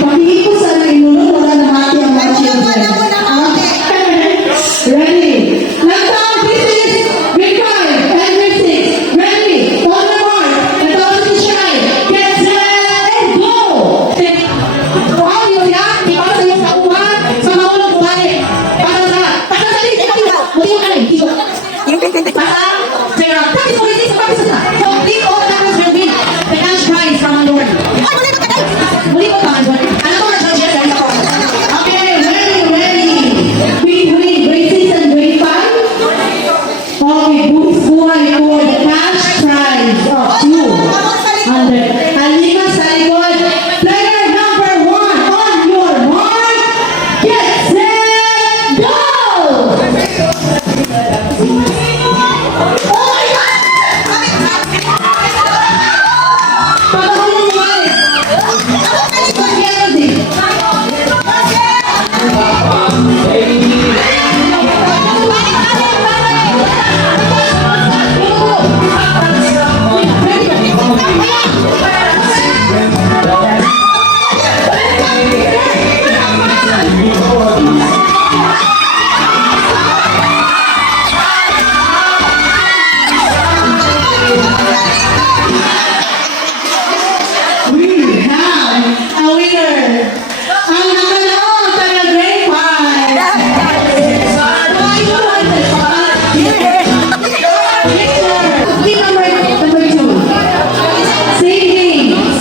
pakihipos sa inulo, wala na mati ang mga children. Ready? Let's go! This is grade 5 and grade 6. Ready? On the mark. The toes is shy. Get set, go! Wow, yun yan. Para sa iyong kauhan. Sa maulong buhay. Para sa... Para sa iyong kauhan. Buti yung alay. Para... Pero, tapos mo rin sa papis na. So, please all the members will win the cash prize from the Lord. Muli ko pa, Lord. Alam ko na, Judge, yes, ako. Okay, ready. Between grade 6 and grade 5. Okay, books buhay for the cash prize of 200. Halima sa likod. Player number 1 on your mark. Get set, go! Oh my God! Pagkakulong mo eh. We have a winner. Ang nakalaon tayo grade 5.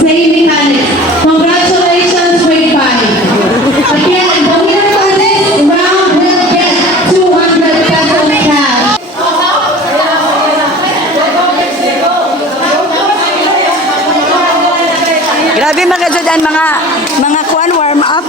Same mechanics. Congratulations, grade 5. Again, the winner for this round will get 200 pesos cash. Grabe mga Jordan, mga kuan warm up.